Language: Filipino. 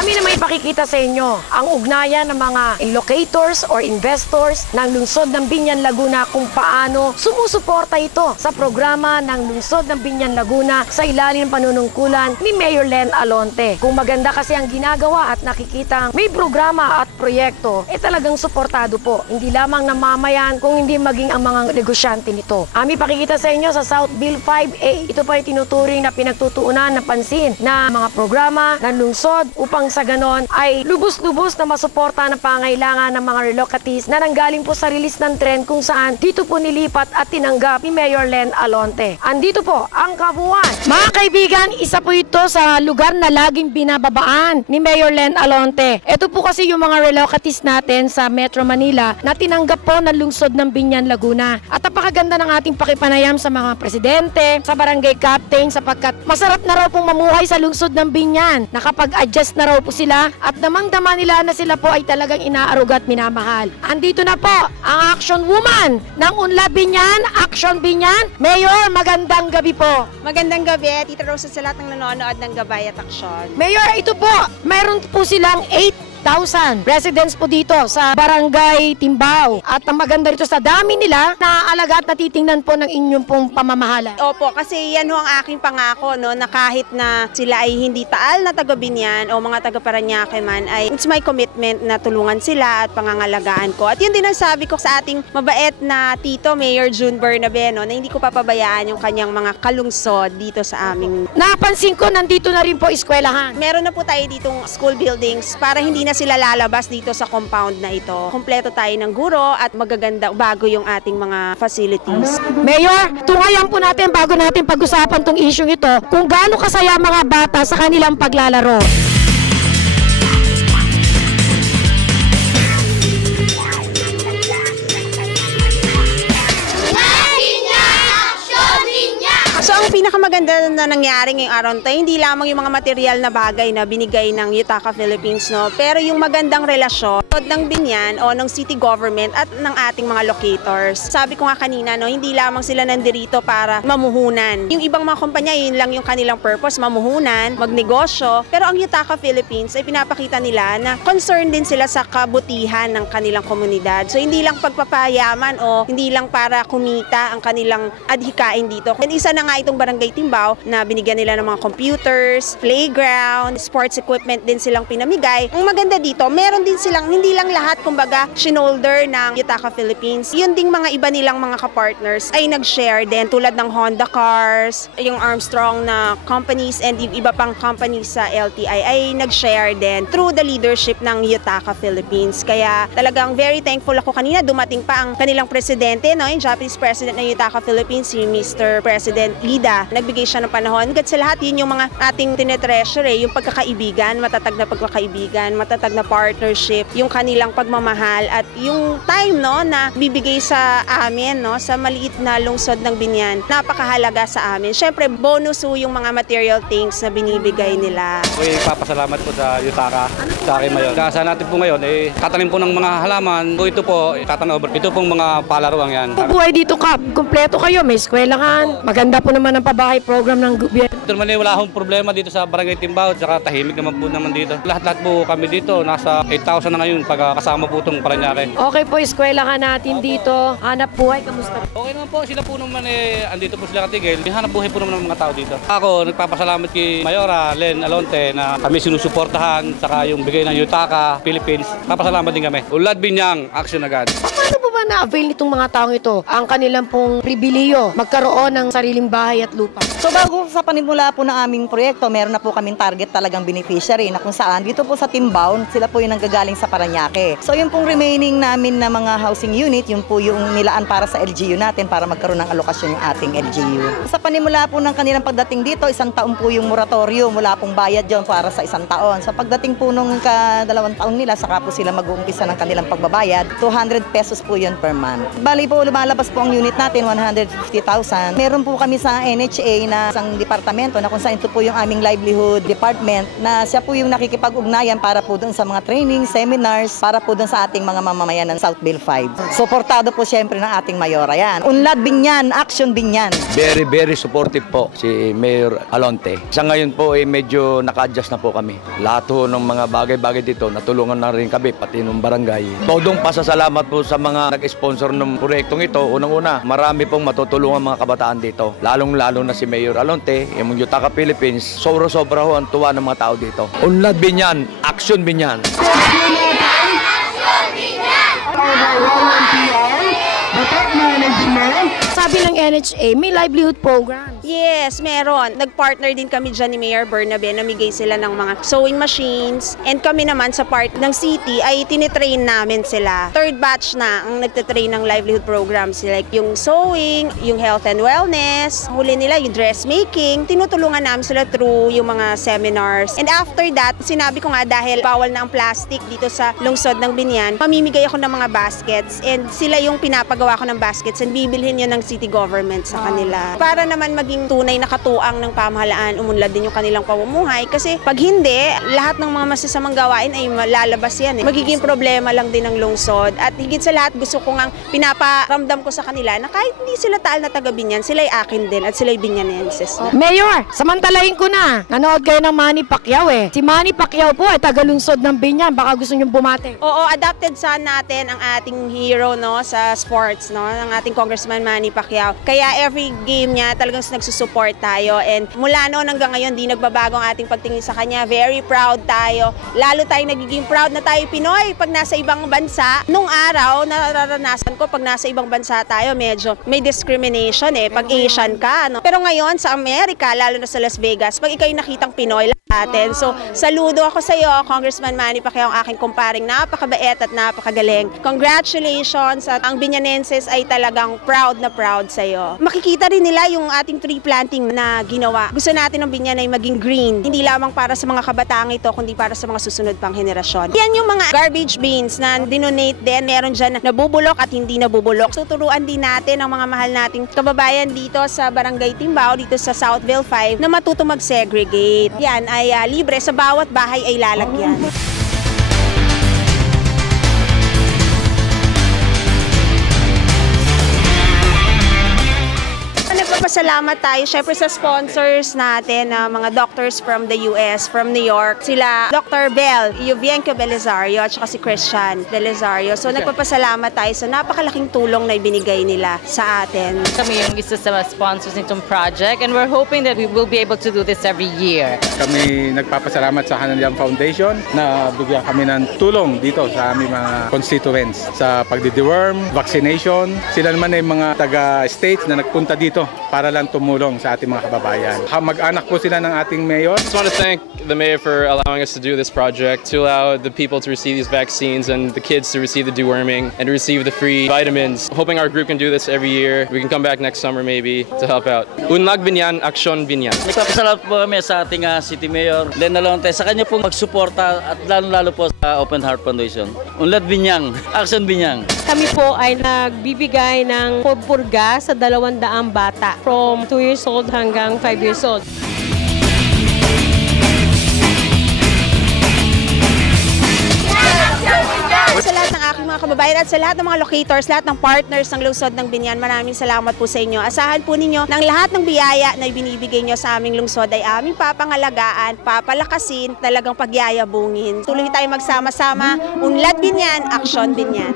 Kami na may pakikita sa inyo ang ugnayan ng mga locators or investors ng lungsod ng Biñan, Laguna kung paano sumusuporta ito sa programa ng lungsod ng Biñan, Laguna sa ilalim ng panunungkulan ni Mayor Len Alonte. Kung maganda kasi ang ginagawa at nakikita may programa at proyekto, talagang suportado po. Hindi lamang ng mamayan kung hindi maging ang mga negosyante nito. Kami pakikita sa inyo sa South Bill 5A. Ito pa ay tinuturing na pinagtutuunan ng pansin na mga programa ng lungsod upang sa ganon ay lubos-lubos na masuporta ng pangailangan ng mga relocatees na nanggaling po sa release ng tren kung saan dito po nilipat at tinanggap ni Mayor Len Alonte. Andito po ang Kabuuan. Mga kaibigan, isa po ito sa lugar na laging binababaan ni Mayor Len Alonte. Ito po kasi yung mga relocatees natin sa Metro Manila na tinanggap po ng lungsod ng Biñan, Laguna. At napakaganda ng ating pakipanayam sa mga presidente, sa barangay captain sapagkat masarap na raw pong mamuhay sa lungsod ng Biñan. Nakapag-adjust na raw po sila at damang-dama nila na sila po ay talagang inaaruga at minamahal. Andito na po ang action woman ng Unlad Biñan, Action Biñan. Mayor, magandang gabi po. Magandang gabi, Tita Rosa, sa lahat ng nanonood ng Gabay at Aksyon. Mayor, ito po, mayroon po silang 8,000 residents po dito sa Barangay Timbao. At ang maganda rito sa dami nila na alaga at natitingnan po ng inyong pong pamamahala. Opo, kasi yan ho ang aking pangako, no, na kahit na sila ay hindi taal na taga Biñan o mga taga Parañaque man, ay it's my commitment na tulungan sila at pangangalagaan ko. At yun din ang sabi ko sa ating mabait na tito, Mayor June Bernabe, no, na hindi ko papabayaan yung kanyang mga kalungsod dito sa aming. Napansin ko, nandito na rin po eskwelahan. Meron na po tayo ditong school buildings para hindi na sila lalabas dito sa compound na ito. Kompleto tayo ng guro at magaganda bago yung ating mga facilities. Mayor, tungayan po natin bago natin pag-usapan tong isyong ito kung gaano kasaya mga bata sa kanilang paglalaro. So ang pinakamaganda na nangyari ngayong araw na hindi lamang yung mga material na bagay na binigay ng Yutaka Philippines, no, pero yung magandang relasyon ng Biñan o ng city government at ng ating mga locators. Sabi ko nga kanina, no, hindi lamang sila nandirito para mamuhunan. Yung ibang mga kumpanya, yun lang yung kanilang purpose, mamuhunan, magnegosyo. Pero ang Yutaka Philippines ay pinapakita nila na concerned din sila sa kabutihan ng kanilang komunidad. So hindi lang pagpapayaman o hindi lang para kumita ang kanilang adhikain dito. And isa na nga itong Barangay Timbao na binigyan nila ng mga computers, playground, sports equipment din silang pinamigay. Ang maganda dito, meron din silang hindi lang lahat kumbaga shinolder ng Yutaka Philippines. Yun ding mga iba nilang mga kapartners ay nag-share din tulad ng Honda Cars, yung Armstrong na companies and yung iba pang companies sa LTI ay nag-share din through the leadership ng Yutaka Philippines. Kaya talagang very thankful ako kanina. Dumating pa ang kanilang presidente, no, yung Japanese president ng Yutaka Philippines, si Mr. President Ida. Nagbigay siya ng panahon. Hanggat sa lahat, yun yung mga ating tinetreasure, yung pagkakaibigan, matatag na pagkakaibigan, matatag na partnership, yung kanilang pagmamahal at yung time, no, na bibigay sa amin, no, sa maliit na lungsod ng Biñan. Napakahalaga sa amin. Siyempre, bonus yung mga material things na binibigay nila. Papasalamat po sa Yutaka, sa akin Mayor. Kasa natin po ngayon, tatanim po ng mga halaman. Ito po, tatanover. Ito pong mga palaruan yan. Buhay dito, Kap. Kompleto kayo. May eskwelahan. Maganda po naman ang pabahay program ng gobyerno. Ito naman wala akong problema dito sa Barangay Timbao, tsaka tahimik naman po dito. Lahat-lahat po kami dito, nasa 8,000 na ngayon pag kasama po itong Parañaque. Okay po, eskwelahan natin dito. Hanap buhay, kamusta? Okay naman po, sila po naman andito po sila katigil. Hanap buhay po naman ng mga tao dito. Ako, nagpapasalamat kay Mayora Len Alonte na kami sinusuportahan, tsaka yung bigay ng Yutaka Philippines. Papasalamat din kami. Unlad Biñan, action agad. Paano po ba na-avail nitong mga taong ito ang kanilang pong pribiliyo magkaroon ng sariling bahay at lupa? So bago sa panimula po ng aming proyekto, meron na po kaming target talagang beneficiary na kung saan dito po sa Timbao, sila po yung nanggagaling sa Parañaque. So yung pong remaining namin na mga housing unit, yun po yung nilaan para sa LGU natin para magkaroon ng alokasyon yung ating LGU. Sa panimula po ng kanilang pagdating dito, 1 taon po yung moratorium, wala pong bayad yun para sa 1 taon. So pagdating po nung ka-2 taon nila, saka po sila mag-uumpisa ng kanilang pagbabayad, 200 pesos po yun per month. Bali po, lumalabas po ang unit natin, 150,000. Meron po kami sa NHA na isang departamento na kung saan ito po yung aming livelihood department na siya po yung nakikipag-ugnayan para po doon sa mga training, seminars, para po doon sa ating mga mamamayan ng Southville 5. Suportado po siyempre ng ating mayora yan. Unlad Binyan, action Binyan. Very, very supportive po si Mayor Alonte. Sa ngayon po medyo naka-adjust na po kami. Lahat po ng mga bagay-bagay dito, natulungan na rin kami, pati ng barangay. Todong pasasalamat po sa mga nag-sponsor ng proyektong ito. Unang-una, marami pong matutulungan mga kabataan dito. Lalong-lalo na si Mayor Alonte, yung Yutaka Philippines. Sobra-sobra ho ang tuwa ng mga tao dito. Unlad Binyan, action Binyan. Sabi ng NHA, may livelihood program. Yes, meron. Nag-partner din kami dyan ni Mayor Bernabe. Namigay sila ng mga sewing machines. And kami naman sa part ng city ay tinitrain namin sila. Third batch na ang nagtitrain ng livelihood programs. Like yung sewing, yung health and wellness. Huli nila yung dressmaking. Tinutulungan namin sila through yung mga seminars. And after that, sinabi ko nga dahil bawal na ang plastic dito sa lungsod ng Binyan, mamimigay ako ng mga baskets. And sila yung pinapagawa ko ng baskets and bibilhin yun ng city government sa kanila. Para naman maging tunay na katuang ng pamahalaan, umunlad din yung kanilang pamumuhay. Kasi pag hindi, lahat ng mga masasamang gawain ay malalabas yan. Magiging problema lang din ng lungsod. At higit sa lahat, gusto ko ngang pinaparamdam ko sa kanila na kahit hindi sila taal na taga Binyan, sila'y akin din at sila'y Binyanenses. Mayor, samantalahin ko na. Nanood kayo ng Manny Pacquiao eh. Si Manny Pacquiao po ay taga-lungsod ng Binyan. Baka gusto niyong bumate. Oo, adopted son natin ang ating hero no sa sports no, ng ating Congressman Manny Pacquiao. Kaya every game niya talagang nagsusupport tayo and mula noon hanggang ngayon di nagbabago ang ating pagtingin sa kanya. Very proud tayo. Lalo tayong nagiging proud na tayo Pinoy pag nasa ibang bansa. Nung araw nararanasan ko pag nasa ibang bansa tayo medyo may discrimination eh pag Asian ka no. Pero ngayon sa Amerika lalo na sa Las Vegas pag ikaw yung nakitang Pinoy atin. So, saludo ako sa iyo, Congressman Manny Pacquiao, ang aking kumparing napakabait at napakagaling. Congratulations at ang Binyanenses ay talagang proud na proud sa iyo. Makikita rin nila yung ating tree planting na ginawa. Gusto natin ng Binyan ay maging green, hindi lamang para sa mga kabataang ito, kundi para sa mga susunod pang henerasyon. Yan yung mga garbage bins na dinonate din. Meron dyan na nabubulok at hindi nabubulok. Tuturuan din natin ang mga mahal nating kababayan dito sa Barangay Timbao, dito sa Southville 5, na matuto mag-segregate. Yan ay libre, sa bawat bahay ay lalagyan. Nagpapasalamat tayo syempre sa sponsors natin na mga doctors from the US, from New York. Sila Dr. Bel, Yuvienco Belizario at saka si Christian Belizario. So nagpapasalamat tayo sa napakalaking tulong na ibinigay nila sa atin. Kami yung isa sa sponsors nitong project and we're hoping that we will be able to do this every year. Kami nagpapasalamat sa Hanalian Foundation na bigyan kami ng tulong dito sa aming mga constituents sa pagdi-deworm, vaccination. Sila naman ay mga taga-states na nagpunta dito para lang tumulong sa ating mga kababayan. Mag-anak po sila ng ating mayor. I just want to thank the mayor for allowing us to do this project, to allow the people to receive these vaccines and the kids to receive the deworming and to receive the free vitamins. Hoping our group can do this every year. We can come back next summer maybe to help out. Unlad Binyan, action Binyan. Nagpapasalamat po kami sa ating City Mayor Len Alonte sa kanya pong magsuporta at lalo po sa Open Heart Foundation. Unlad Binyan, action Binyan. Kami po ay nagbibigay ng purga sa 200 bata from 2 years old hanggang 5 years old. Sa lahat ng aking mga kababayan at sa lahat ng mga locators, lahat ng partners ng lungsod ng Binyan, maraming salamat po sa inyo. Asahan po ninyo ng lahat ng biyaya na ibinibigay nyo sa aming lungsod ay aming papangalagaan, papalakasin, talagang pagyayabungin. Tuloy tayo magsama-sama, Unlad Binyan, action Binyan.